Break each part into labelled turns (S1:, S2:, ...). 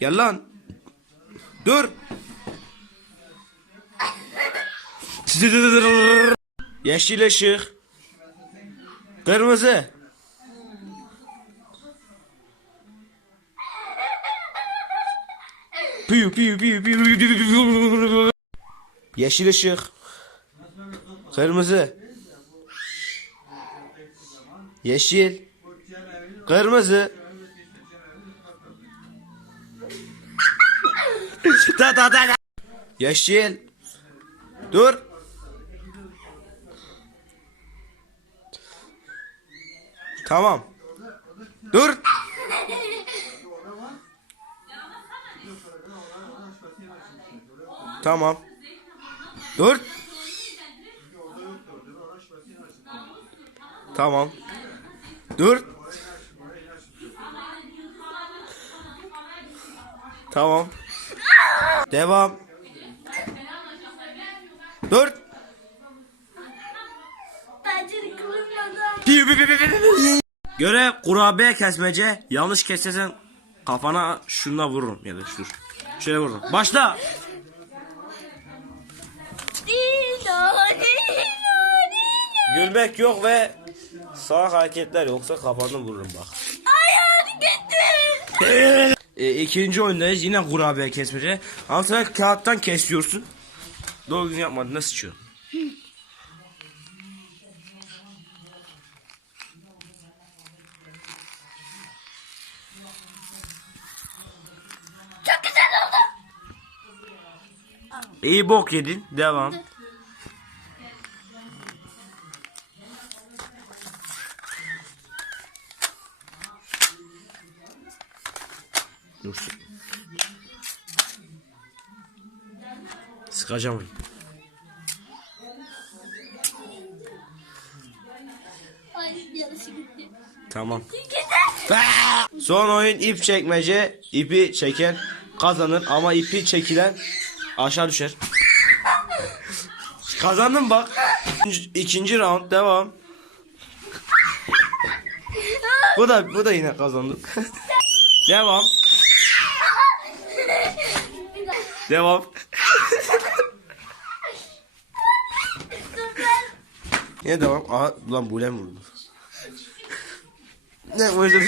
S1: Gel lan. Dur. Yeşil ışık. Kırmızı. Piyu piyu piyu piyu piyu. Yeşil ışık. Kırmızı. Yeşil. Kırmızı. Ta ta ta. Yeşil. Dur. Tamam. Dur. Tamam. Dur. Tamam. Dur. Tamam. Piu, piu. Görev kurabiye kesmece. Yanlış kesersen kafana şununla vururum ya da şur. Şöyle vururum. Başla. Gülmek yok ve sağ hareketler yoksa kafanı vururum bak.
S2: Ayağını getir.
S1: E, ikinci oyundayız yine kurabiye kesmece. Ama sen kağıttan kesiyorsun. Doğru düzgün yapmadın nasıl sıçıyor?
S2: Çok güzel oldu.
S1: İyi bok yedin. Devam. Dursun. Sıkacağım onu. Tamam.
S2: Gitti.
S1: Son oyun ip çekmece. İpi çeken kazanır ama ipi çekilen aşağı düşer. Kazandım bak. İkinci, ikinci round devam. Bu da bu da yine kazandı. devam. Devam. Yine devam. Aha lan bulem vurdu. Ne vurdu?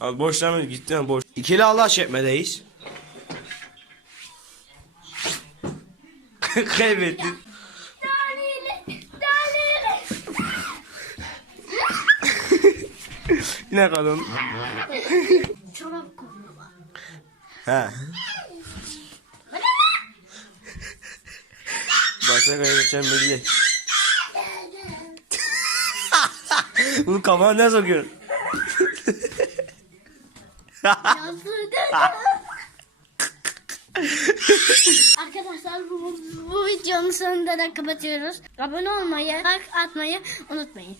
S1: Abi boşlama gitti mi boş. İkili Allah çekmedeyiz. Kaybettin. Yine kazandın. He. Başka kaybedeceğim belli. Bunu kafana ne sokuyorsun?
S2: Arkadaşlar bu, bu videonun sonunda da kapatıyoruz. Abone olmayı, like atmayı unutmayın.